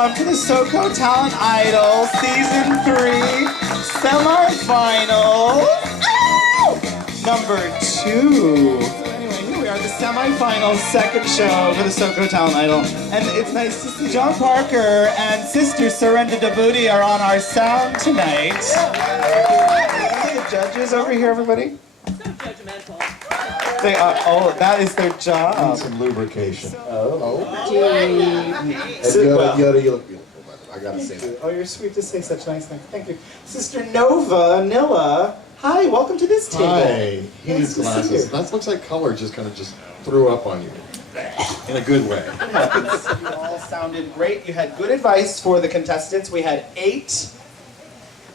welcome to the Soco Talent Idol Season 3 Semifinals number 2. Anyway, here we are, the semifinals second show for the Soco Talent Idol. And it's nice to see John Parker and Sister Surrender Devooti are on our sound tonight. Are the judges over here, everybody? So judgmental. They are, oh, that is their job. Need some lubrication. Yoda, you look beautiful. I gotta say that. Oh, you're sweet to say such nice things. Thank you. Sister Nova, Nilla, hi, welcome to this table. Hi. He Nice needs to see glasses. you. That looks like color just kind of just threw up on you. In a good way. You all sounded great. You had good advice for the contestants. We had 8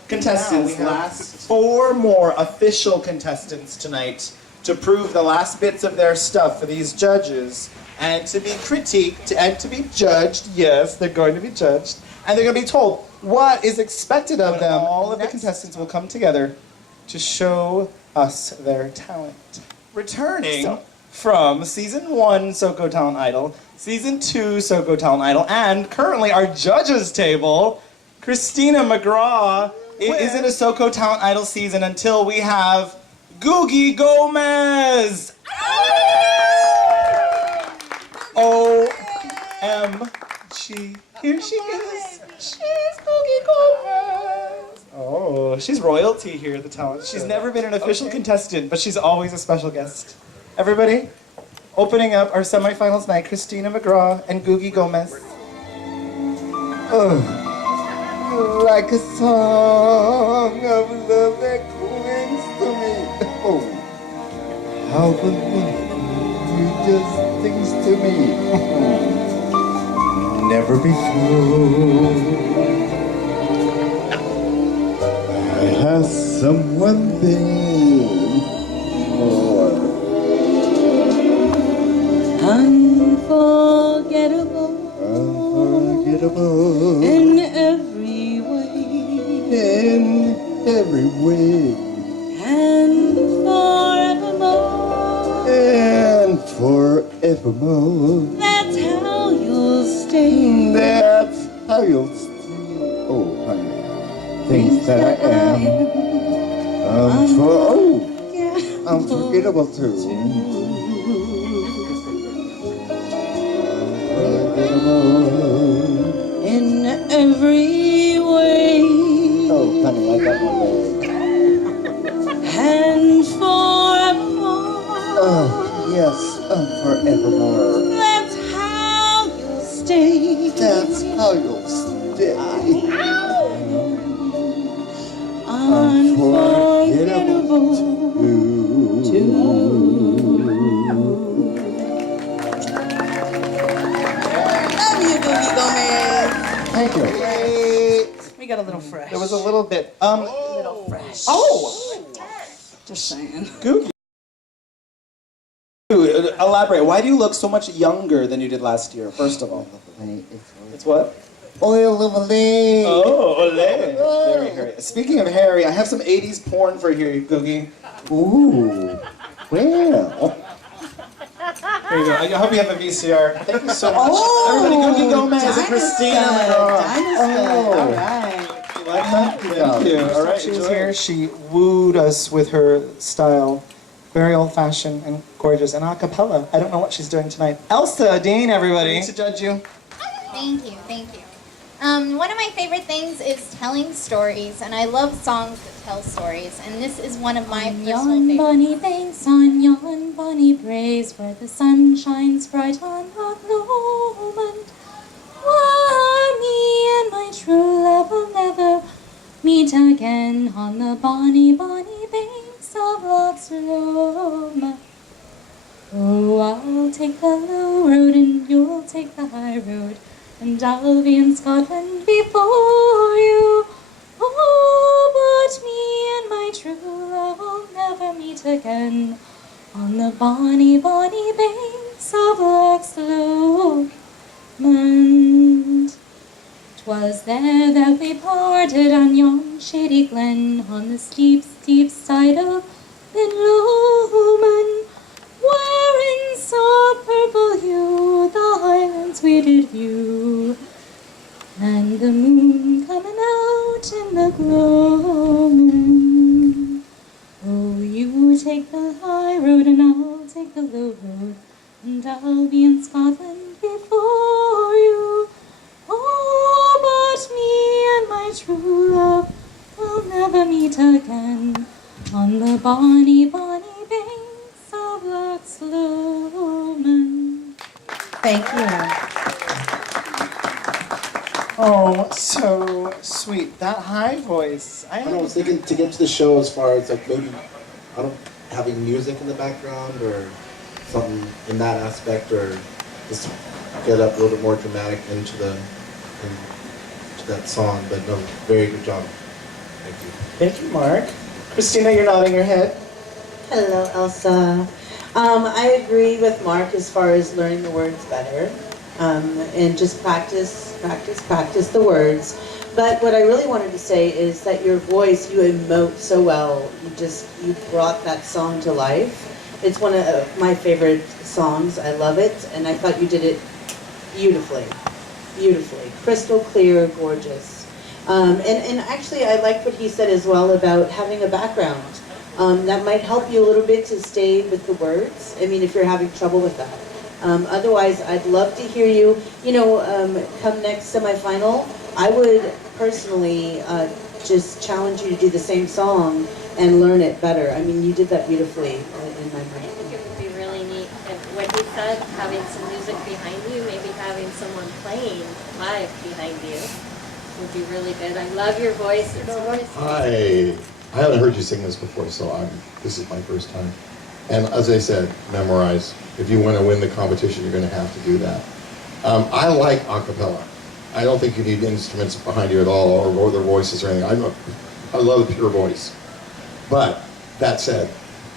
contestants. We have 4 more official contestants tonight to prove the last bits of their stuff for these judges and to be critiqued and to be judged. Yes, they're going to be judged. And they're going to be told what is expected of them. All of the contestants will come together to show us their talent. Returning from Season 1 Soco Talent Idol, Season 2 Soco Talent Idol, and currently our judges table, Christina McGraw isn't a Soco Talent Idol season until we have Googie Gomez! OMG. Here she is. She's Googie Gomez. Oh, she's royalty here at the talent. She's never been an official contestant, but she's always a special guest. Everybody, opening up our semifinals night, Christina McGraw and Googie Gomez. Oh, like a song of love that clings to me. Oh, how wonderful you does things to me. Never before I have someone there more unforgettable, unforgettable in every way, in every way, and forevermore, and forevermore. That's how you'll stay. That's how you'll stay. Oh, honey, things that I am. Unforgettable too. In every way. Oh, honey, I got my leg. And forevermore. Oh, yes, forevermore. That's how you'll stay. That's how you'll stay. Unforgettable too. Love you, Googie Gomez. Thank you. We got a little fresh. There was a little bit, A little fresh. Oh! Just saying. Googie. Elaborate. Why do you look so much younger than you did last year, first of all? It's what? Oil of a leg. Oh, ole. Very hairy. Speaking of hairy, I have some 80s porn for you, Googie. Ooh. Well. Here you go. I hope you have a VCR. Thank you so much. Oh, Everybody, Googie Gomez and Christina McGraw. All right. You like that? Thank you. All right, she was here. She wooed us with her style. Very old-fashioned and gorgeous. And a cappella. I don't know what she's doing tonight. Elsa Dean, everybody. To judge you. Thank you, thank you. One of my favorite things is telling stories, and I love songs that tell stories, and this is one of my personal Yon favorites. bonny banks, on yon bonny braes, where the sun shines bright on Loch Lomond, where me and my true love will never meet again, on the bonny, bonny banks of Loch Lomond. Oh, I'll take the low road and you'll take the high road, and I'll be in Scotland before you. Oh, but me and my true love will never meet again, on the bonny, bonny banks of Loch Lomond. 'Twas there that we parted on yon shady glen, on the steep, steep side of Lomond, where in soft purple hue the highlands we did view. the moon coming out in the gloaming. Oh, you take the high road and I'll take the low road, and I'll be in Scotland before you. Oh, but me and my true love will never meet again on the bonny, bonny banks of Loch Lomond. Thank you. Oh, so sweet. That high voice. I was thinking to get to the show as far as like maybe having music in the background or something in that aspect, or just get up a little bit more dramatic into that song. But no, very good job. Thank you. Thank you, Mark. Christina, you're nodding your head. Hello, Elsa. I agree with Mark as far as learning the words better, and just practice the words. But what I really wanted to say is that your voice, you emote so well. You brought that song to life. It's one of my favorite songs. I love it, and I thought you did it beautifully, crystal clear, gorgeous. And actually, I like what he said as well about having a background. That might help you a little bit to stay with the words. I mean, if you're having trouble with that. Otherwise, I'd love to hear you. Come next semifinal, I would personally just challenge you to do the same song and learn it better. I mean, you did that beautifully in my mind. I think it would be really neat if what he said, having some music behind you, maybe having someone playing live behind you would be really good. I love your voice. It's always I haven't heard you sing this before, so this is my first time. And as I said, memorize. If you want to win the competition, you're going to have to do that. I like a cappella. I don't think you need instruments behind you at all, or their voices or anything. I love the pure voice. But that said,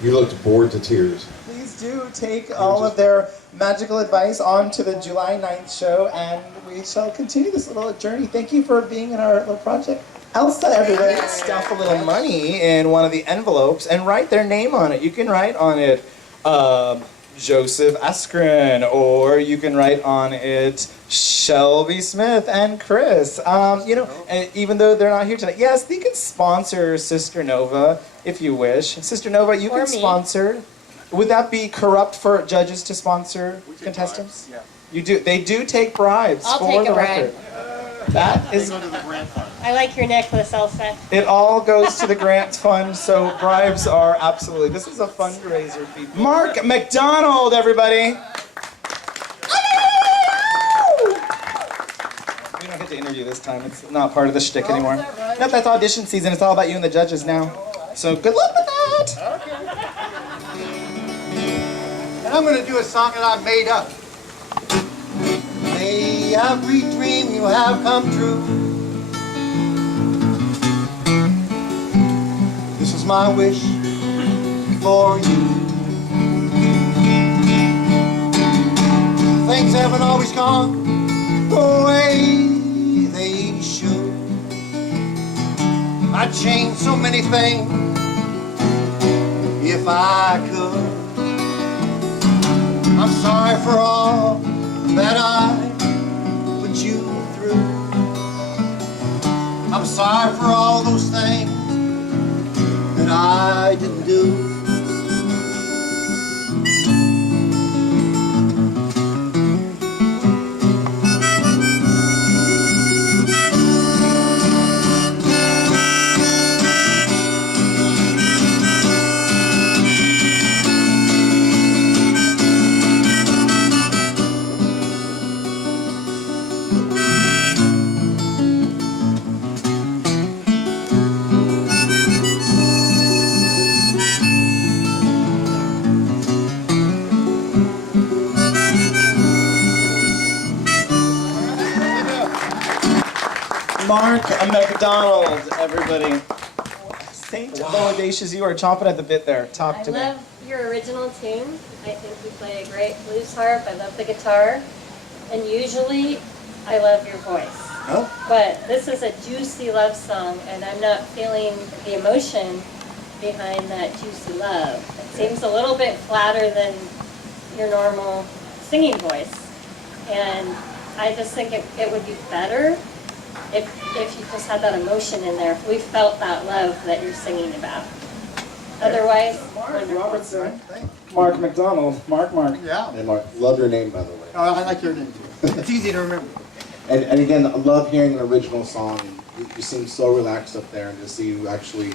you looked bored to tears. Please do take all of their magical advice on to the July 9th show, and we shall continue this little journey. Thank you for being in our little project. Elsa, everybody, stuff a little money in one of the envelopes and write their name on it. You can write on it Joseph Askren, or you can write on it Shelby Smith and Chris. Even though they're not here tonight. Yes, you can sponsor Sister Nova if you wish. Sister Nova, you can sponsor. Would that be corrupt for judges to sponsor contestants? Yeah. You do. They do take bribes. I'll for take the a bribe. record. That is. I like your necklace, Elsa. It all goes to the grant fund, so bribes are absolutely. This is a fundraiser fee. Mark McDonald, everybody. We don't get to interview this time. It's not part of the shtick anymore. Nope, that's audition season. It's all about you and the judges now. So good luck with that. And I'm going to do a song that I made up. May every dream you have come true. This is my wish for you. Things haven't always gone the way they should. I'd change so many things if I could. I'm sorry for all that I put you through. I'm sorry for all those things that I didn't do. Mark McDonald, everybody. Saint Boadacious, you are chomping at the bit there. Talk to me. I love your original tune. I think you play a great blues harp. I love the guitar. And usually, I love your voice. Oh. But this is a juicy love song, and I'm not feeling the emotion behind that juicy love. It seems a little bit flatter than your normal singing voice. And I just think it would be better if you just had that emotion in there, if we felt that love that you're singing about. Otherwise, Robertson. Mark McDonald. Mark. Yeah. And Mark, love your name, by the way. Oh, I like your name too. It's easy to remember. And again, I love hearing an original song. You seem so relaxed up there, and to see you actually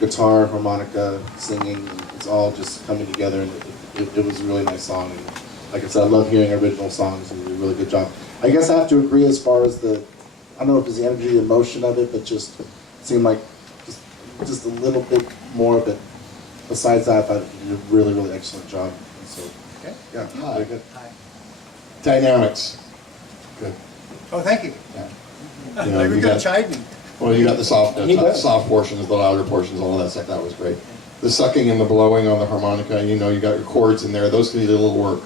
guitar, harmonica, singing, it's all just coming together, and it was a really nice song. And like I said, I love hearing original songs, and you did a really good job. I guess I have to agree as far as the, I don't know if it's the energy, the emotion of it, but just seemed like just a little bit more of it. Besides that, I thought you did a really, really excellent job. And so, Okay. yeah, Hi. very good. Dynamics. Good. Oh, thank you. Yeah. You know, You're you gonna got, chide me. well, you got the He does. soft portions, the louder portions, all that stuff. That was great. The sucking and the blowing on the harmonica. You know, you got your chords in there. Those need a little work.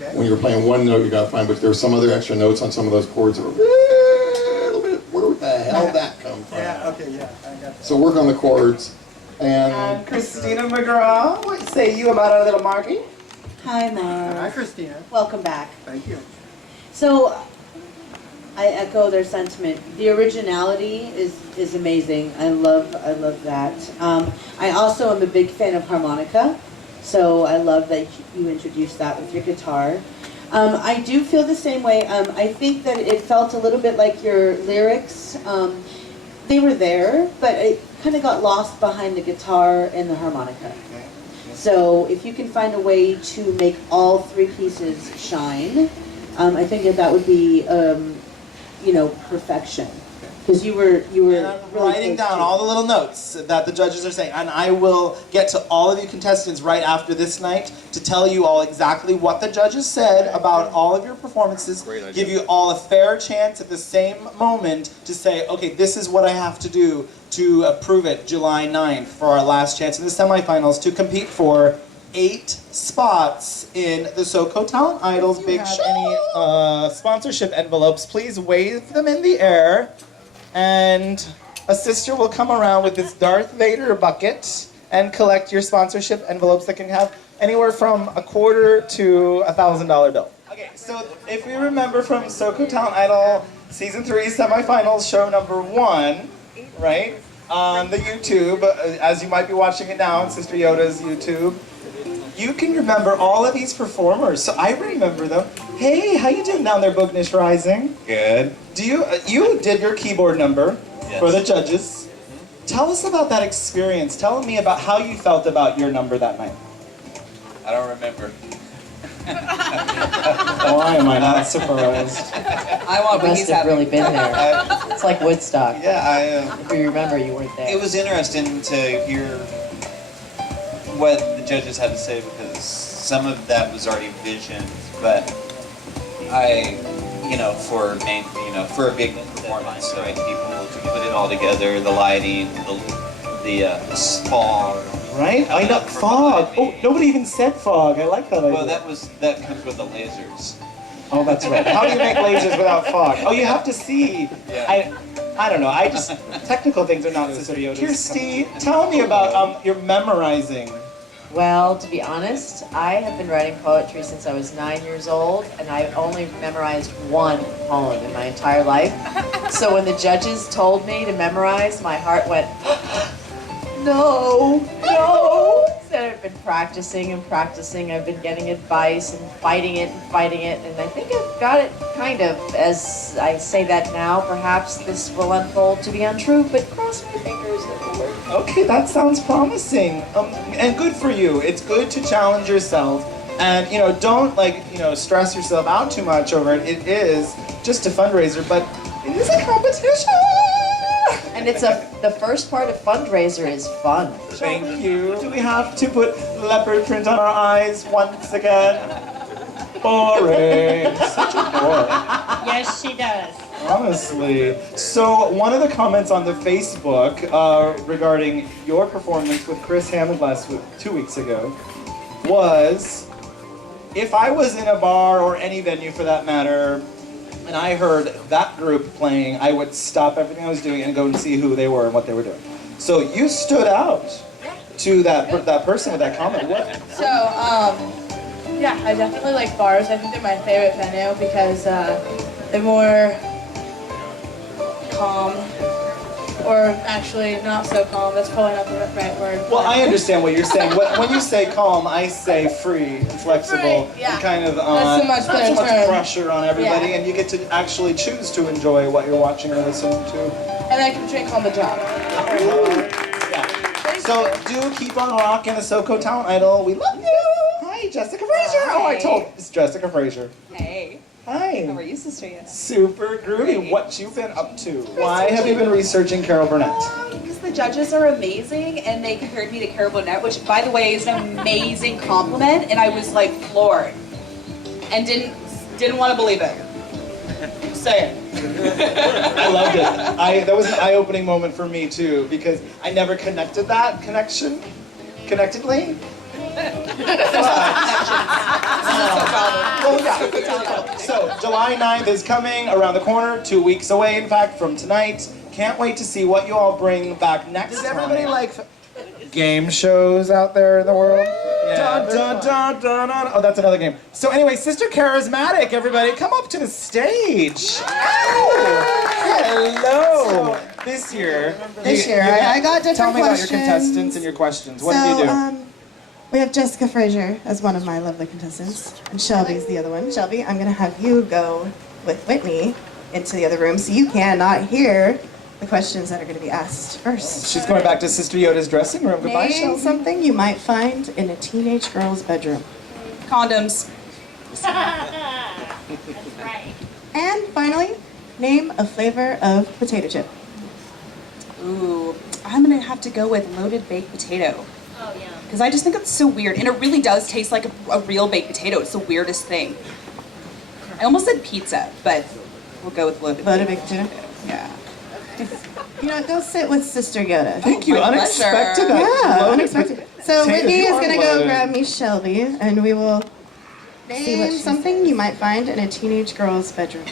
Okay. When you're playing one note, you got to find, but there's some other extra notes on some of those chords that are a little bit. Where the hell did that come from? Yeah, okay, yeah, I got that. So work on the chords. And And Christina McGraw, what say you about our little Marky? Hi, Hi, Mark. Christina. Welcome back. Thank you. So, I echo their sentiment. The originality is amazing. I love that. I also am a big fan of harmonica, so I love that you introduced that with your guitar. I do feel the same way. I think that it felt a little bit like your lyrics. They were there, but it kind of got lost behind the guitar and the harmonica. So if you can find a way to make all three pieces shine, I think that would be, perfection. Because you were And I'm really writing close down to- all the little notes that the judges are saying, and I will get to all of you contestants right after this night to tell you all exactly what the judges said about all of your performances, give you all a fair chance at the same moment to say, okay, this is what I have to do to approve it July 9th for our last chance in the semifinals to compete for 8 spots in the Soco Talent Idol's Big Show. Any sponsorship envelopes, please wave them in the air. And a sister will come around with this Darth Vader bucket and collect your sponsorship envelopes that can have anywhere from $250 to $1,000 bill. Okay, so if we remember from Soco Talent Idol Season 3 Semifinals Show number 1, right, on the YouTube, as you might be watching it now on Sister Yoda's YouTube, you can remember all of these performers. So I remember them. Hey, how you doing down there, Booknet Rising? Good. Do you did your keyboard number for the judges. Tell us about that experience. Tell me about how you felt about your number that night. I don't remember. Why am I not surprised? I want Must have really been there. It's like Woodstock. Yeah, If you remember, you weren't there. it was interesting to hear what the judges had to say because some of that was already visioned, but for a big performance, right? People to put it all together, the lighting, the fog. Right? I know fog. Oh, nobody even said fog. I like that idea. Well, that comes with the lasers. Oh, that's right. How do you make lasers without fog? Oh, you have to see. Yeah. I don't know. Technical things are not Sister Yoda's. Kirsty, tell me about your memorizing. Well, to be honest, I have been writing poetry since I was 9 years old, and I've only memorized one poem in my entire life. So when the judges told me to memorize, my heart went, no. So I've been practicing and practicing. I've been getting advice and fighting it, and I think I've got it kind of. As I say that now, perhaps this will unfold to be untrue, but cross my fingers that it will work. Okay, that sounds promising. And good for you. It's good to challenge yourself. And, don't, stress yourself out too much over it. It is just a fundraiser, but it is a competition. And the first part of fundraiser is fun. Thank you. Do we have to put leopard print on our eyes once again? Boring. Such a bore. Yes, she does. Honestly. So one of the comments on the Facebook regarding your performance with Chris Hammond 2 weeks ago was, if I was in a bar or any venue for that matter, and I heard that group playing, I would stop everything I was doing and go and see who they were and what they were doing. So you stood out to that person with that comment. What? So, yeah, I definitely like bars. I think they're my favorite venue because they're more calm. Or actually, not so calm. That's probably not the right word. Well, I understand what you're saying. When you say calm, I say free and flexible. Free, yeah. And kind of That's a much not better so much term. pressure on everybody, Yeah. and you get to actually choose to enjoy what you're watching or listening to. And I can drink on the job. Yeah. So do keep on rocking the Soco Talent Idol. We love you. Hi, Jessica Frazier. Oh, I told it's Jessica Frazier. Hey. Hi. How are you, Sister Yoda? Super groovy. What you been up to? Why have you been researching Carol Burnett? Because the judges are amazing, and they compared me to Carol Burnett, which, by the way, is an amazing compliment, and I was like floored, and didn't want to believe it. Say it. I loved it. That was an eye-opening moment for me too, because I never connected that connectedly. So July 9th is coming around the corner, 2 weeks away, in fact, from tonight. Can't wait to see what you all bring back next time. Does everybody like game shows out there in the world? Yeah. Dun, dun, dun, dun, dun. Oh, that's another game. So anyway, Sister Charismatic, everybody, come up to the stage. Hello. This year, I got different tell me about your questions. contestants and your questions. What did you do? We have Jessica Frazier as one of my lovely contestants, and Shelby's the other one. Shelby, I'm going to have you go with Whitney into the other room so you cannot hear the questions that are going to be asked first. She's going back to Sister Yoda's dressing room. Goodbye, Name Shelby. something you might find in a teenage girl's bedroom. Condoms. And finally, name a flavor of potato chip. Ooh, I'm gonna have to go with loaded baked potato. Oh, yeah. Because I just think it's so weird, and it really does taste like a real baked potato. It's the weirdest thing. I almost said pizza, but we'll go with loaded baked potato. Yeah. You know, go sit with Sister Yoda. Thank you. My Unexpected. pleasure. Yeah, Loaded unexpected. So potato. Whitney You is are going to go loaded. grab me Shelby, and we will name something you might find in a teenage girl's bedroom.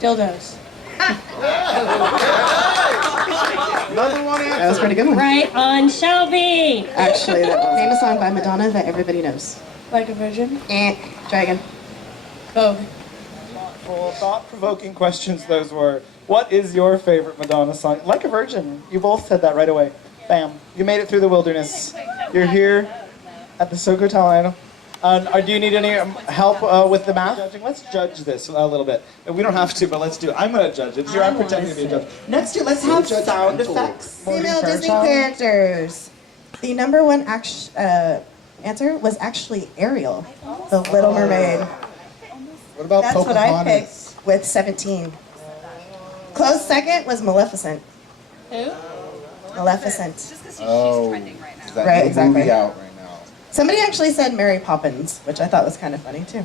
Dildos. Another one answer. That was a pretty good one. Right on, Shelby. Actually, name a song by Madonna that everybody knows. Like a virgin. Dragon. Oh. Thoughtful, thought-provoking questions those were. What is your favorite Madonna song? Like a Virgin. You both said that right away. Bam. You made it through the wilderness. You're here at the Soco Talent Idol. Do you need any help with the math? Let's judge this a little bit. We don't have to, but let's do it. I'm going to judge it. I'm pretending to be a judge. Next year, let's have sound effects. Female Disney characters. The number one answer was actually Ariel, the Little Mermaid. What about That's what I Pocahontas? picked with 17. Close second was Maleficent. Who? Maleficent. Oh, is that Right, new exactly. movie out right now? Somebody actually said Mary Poppins, which I thought was kind of funny too.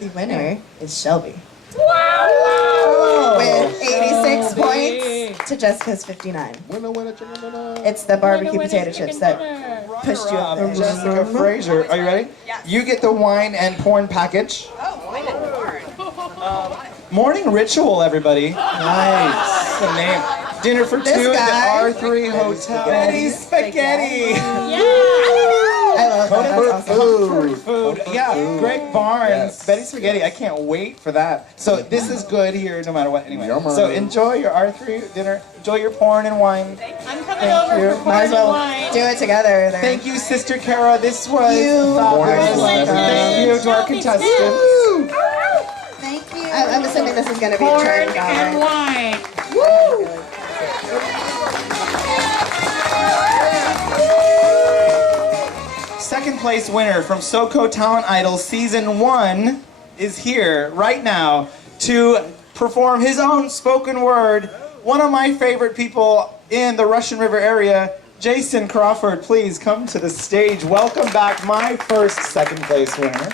The winner is Shelby. Wow! With 86 points to Jessica's 59. Winner, winner, chicken dinner. It's the barbecue potato chips that pushed you up there. Jessica Frazier. Are you ready? Yes. You get the wine and porn package. Oh, wine and porn. Morning ritual, everybody. Nice. The name. Dinner for This two at guy. the R3 Hotel. Betty Spaghetti. I love that. That's awesome. Food. Yeah, Greg Barnes. Yes. Betty Spaghetti. I can't wait for that. So this is good here no matter what. Anyway. Yummer. So enjoy your R3 dinner. Enjoy your porn and wine. I'm coming Thank over you. for porn Might as and well wine. do it together there. Thank you, Sister Kara. This was You. fabulous. Morning. Thank you to our contestants. Thank you. I'm assuming this is going to be Porn turned and on. wine. Woo! Second place winner from Soco Talent Idol Season 1 is here right now to perform his own spoken word. One of my favorite people in the Russian River area, Jason Crawford, please come to the stage. Welcome back, my first second place winner.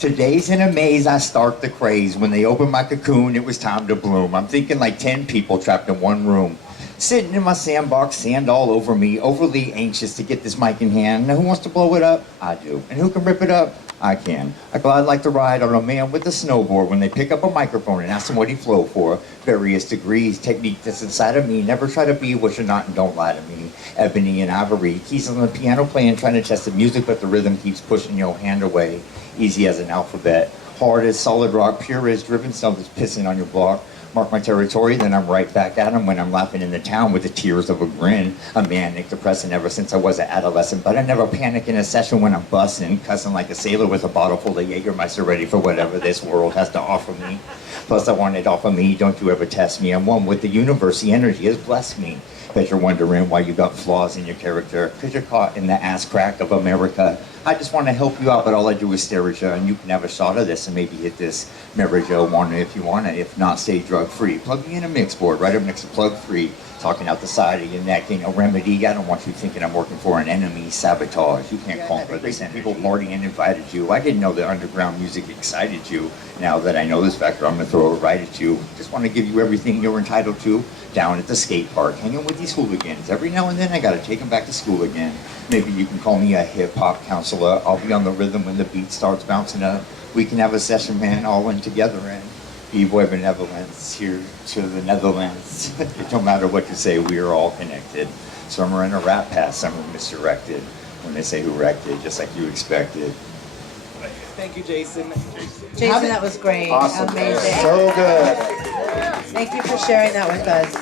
Today's in a maze, I start the craze. When they opened my cocoon, it was time to bloom. I'm thinking like 10 people trapped in one room. Sitting in my sandbox, sand all over me, overly anxious to get this mic in hand. Now who wants to blow it up? I do. And who can rip it up? I can. I glide like to ride on a man with a snowboard when they pick up a microphone and ask him what he flow for. Various degrees, technique that's inside of me. Never try to be what you're not and don't lie to me. Ebony and ivory, keys on the piano playing, trying to test the music, but the rhythm keeps pushing your hand away. Easy as an alphabet. Hard as solid rock, pure as driven snow that's pissing on your block. mark my territory, then I'm right back at 'em when I'm laughing in the town with the tears of a grin. A manic depressant ever since I was an adolescent, but I never panic in a session when I'm busting, cussing like a sailor with a bottle full of Jägermeister ready for whatever this world has to offer me. Plus I want it off of me, don't you ever test me. I'm one with the universe, the energy has blessed me. Bet you're wondering why you got flaws in your character, cause you're caught in the ass crack of America. I just want to help you out, but all I do is stare at you, and you can have a shot of this and maybe hit this marijuana if you want it. If not, stay drug free. Plug me in a mix board, right up next to plug free. Talking out the side of your neck ain't no remedy. I don't want you thinking I'm working for an enemy. Sabotage. You can't conquer. They sent people partying and invited you. I didn't know that underground music excited you. Now that I know this factor, I'm gonna throw it right at you. Just want to give you everything you're entitled to. Down at the skate park, hanging with these hooligans. Every now and then I gotta take them back to school again. Maybe you can call me a hip-hop counselor. I'll be on the rhythm when the beat starts bouncing up. We can have a session, man, all in together and B-boy benevolence here to the Netherlands. It don't matter what you say, we are all connected. Some are in a rap pass, some are misdirected. When they say who wrecked it, just like you expected. Thank you, Jason. Jason, that was great. Awesome. Amazing. So good. Thank you for sharing that with us.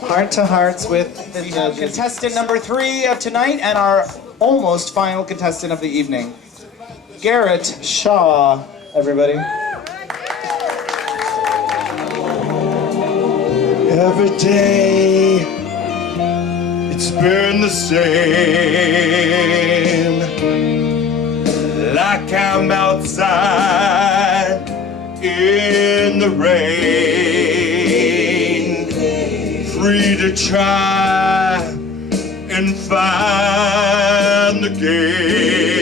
Heart to hearts with the judges. Contestant number 3 of tonight and our almost final contestant of the evening, Garrett Shaw. Everybody. Every day it's been the same, like I'm outside in the rain, free to try and find the game.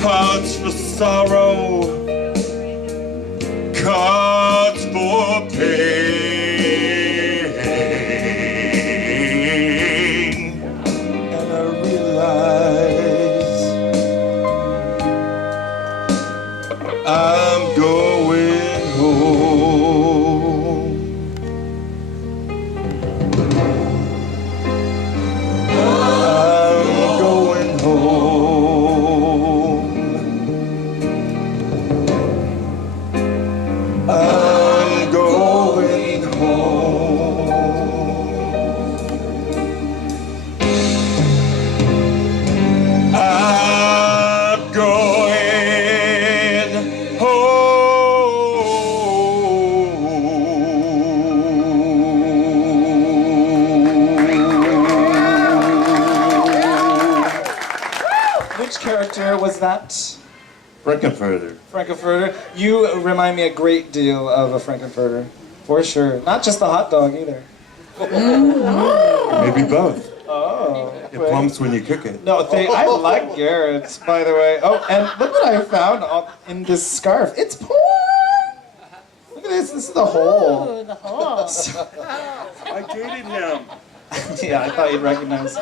Cards for sorrow, cards for pain. And I realize I'm going home. I'm going home. I'm going home. I'm going Which character was that? Frankenfurter. Frankfurter. You remind me a great deal of a Frankfurter, for sure. Not just the hot dog either. Maybe both. Oh. It plumps when you cook it. No, I like Garrett's, by the way. Oh, and look what I found in this scarf. It's porn! Look at this. This is the hole. Ooh, the hole. I dated him. Yeah, I thought you'd recognize.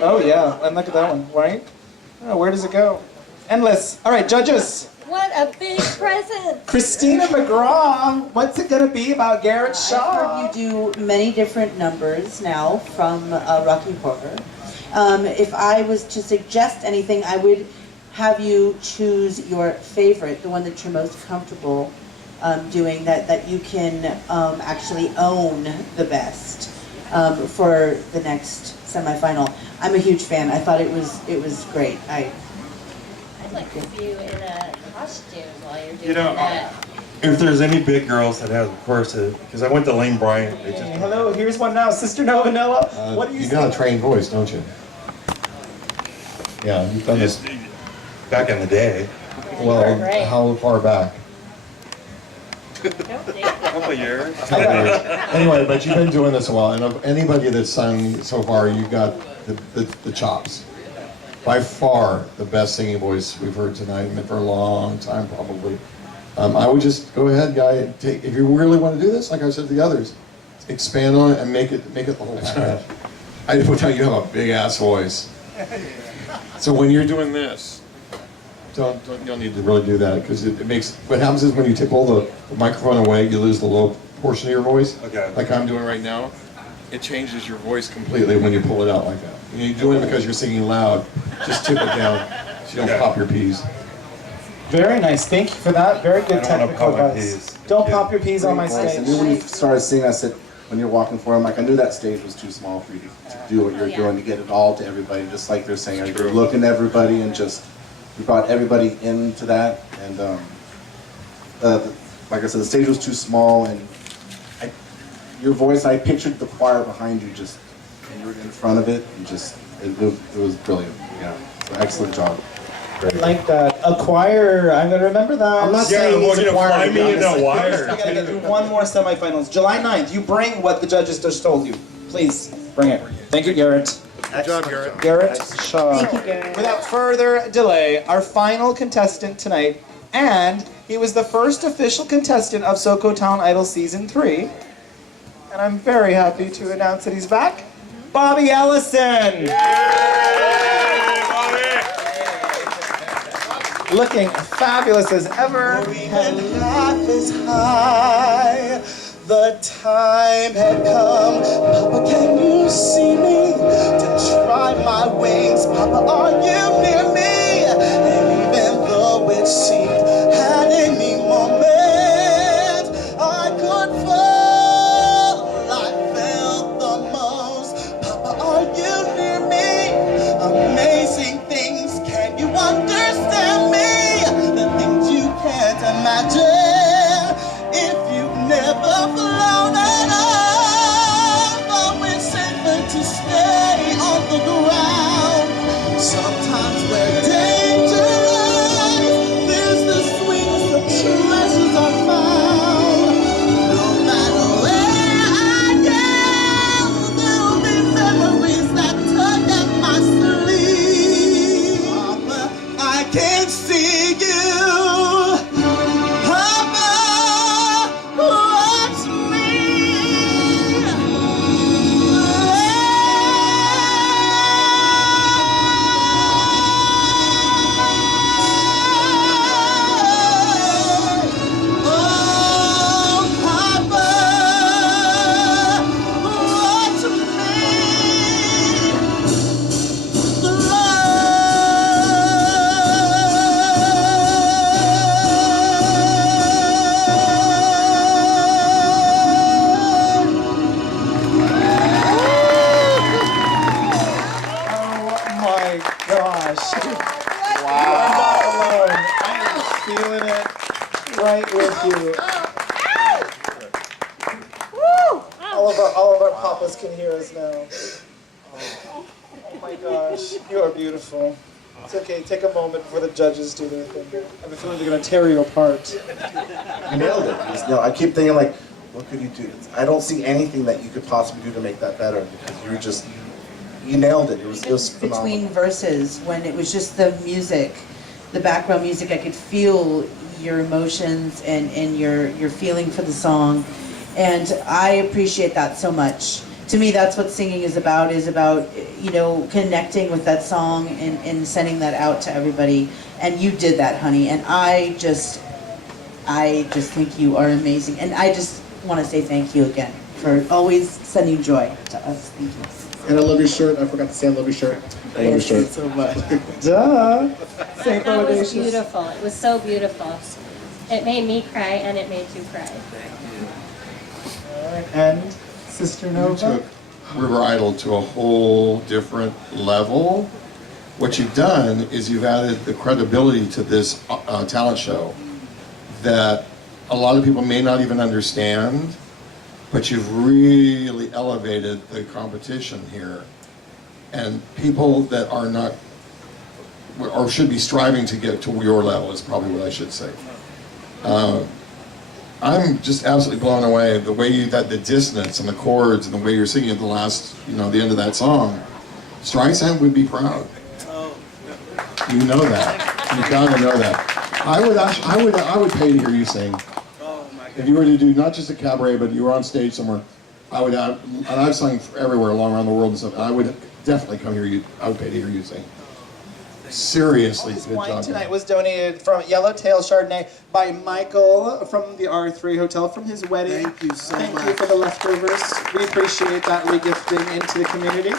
Oh, yeah. And look at that one, right? Oh, where does it go? Endless. All right, judges. What a big present! Christina McGraw, what's it going to be about Garrett Shaw? I've heard you do many different numbers now from Rocky Horror. If I was to suggest anything, I would have you choose your favorite, the one that you're most comfortable doing, that you can actually own the best for the next semifinal. I'm a huge fan. I thought it was great. I'd like to see you in a costume while you're doing You know, that. if there's any big girls that have corsets, because I went to Lane Bryant, they just Hello, here's one now. Sister No Vanilla. What do you You say? got a trained voice, don't you? Yeah, you've done this. back in the day. Well, Right. how far back? A couple of years. Anyway, but you've been doing this a while, and of anybody that's sung so far, you got the chops. By far the best singing voice we've heard tonight, and for a long time probably. I would just go ahead, guy. If you really want to do this, like I said to the others, expand on it and make it the whole package. I will tell you, you have a big ass voice. So when you're doing this, you don't need to really do that, because it makes. What happens is when you pull the microphone away, you lose the low portion of your voice. Okay. Like I'm doing right now. it changes your voice completely when you pull it out like that. You do it because you're singing loud. Just tip it down so you don't pop your peas. Very nice. Thank you for that. Very good technical advice. Don't pop your peas on my Nice. stage. And then when you started singing, I said, when you're walking forward, I'm like, I knew that stage was too small for you to do what you're doing, to get it all to everybody, just like they're saying. You're looking at everybody and just, you brought everybody into that. And like I said, the stage was too small, and your voice, I pictured the choir behind you just, and you were in front of it, and just, it was brilliant. Yeah, so excellent job. I like that. A choir, I'm going to remember that. I'm not saying he's a choir. Fly me in a wire. We got to get through one more semifinals. July 9th, you bring what the judges just told you. Please, bring it. Thank you, Garrett. Good job, Garrett. Garrett Shaw. Thank you, Garrett. Without further delay, our final contestant tonight, and he was the first official contestant of Soco Talent Idol Season 3. And I'm very happy to announce that he's back. Bobby Ellison! Looking fabulous as ever. And life is high, the time had come. Papa, can you see me? To try my wings. Papa, are you near me? And even though it seemed at any moment I could fall, I felt the most. Papa, are you near me? Amazing things, can you understand me? The things you can't imagine if you've never flown at all. Though it's safer to stay on the ground. Sometimes we're dangerous, there's the sweetest of treasures are found. No matter where I go, there'll be memories that tug at my sleeve. Papa, I can't see you. Papa, watch right with you. All of our papas can hear us now. Oh my gosh, you are beautiful. It's okay, take a moment before the judges do their thing. I have a feeling they're going to tear you apart. You nailed it. I keep thinking, like, what could you do? I don't see anything that you could possibly do to make that better, because you nailed it. It was phenomenal. Between verses, when it was just the music, the background music, I could feel your emotions and your feeling for the song, and I appreciate that so much. To me, that's what singing is about, connecting with that song and sending that out to everybody, and you did that, honey, and I just think you are amazing, and I just want to say thank you again for always sending joy to us. Thank you. And I love your shirt. I forgot to say I love your shirt. I love your shirt so much. Duh. Say That was beautiful. It was so beautiful. It made me cry, and it made you cry. All right, and Sister Nova? You took River Idol to a whole different level. What you've done is you've added the credibility to this talent show that a lot of people may not even understand, but you've really elevated the competition here. And people that are not, or should be striving to get to your level is probably what I should say. I'm just absolutely blown away the way the dissonance and the chords and the way you're singing at the last, the end of that song. Streisand would be proud. You know that. You gotta know that. I would pay to hear you sing. If you were to do not just a cabaret, but you were on stage somewhere, and I've sung everywhere around the world and stuff. I would definitely come hear you. I would pay to hear you sing. Seriously, This good wine job. tonight was donated from Yellowtail Chardonnay by Michael from the R3 Hotel from his wedding. Thank you so Thank much. you for the leftovers. We appreciate that regifting into the community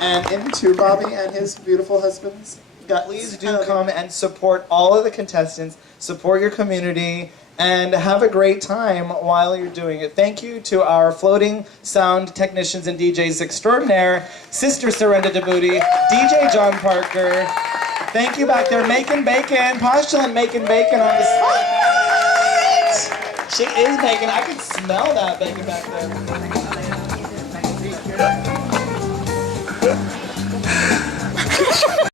and into Bobby and his beautiful husband's guts. Please do come and support all of the contestants, support your community, and have a great time while you're doing it. Thank you to our floating sound technicians and DJs extraordinaire, Sister Surrender Djibouti, DJ John Parker. Thank you back there, making bacon, Postulant making bacon on the side. She is baking. I can smell that bacon back there.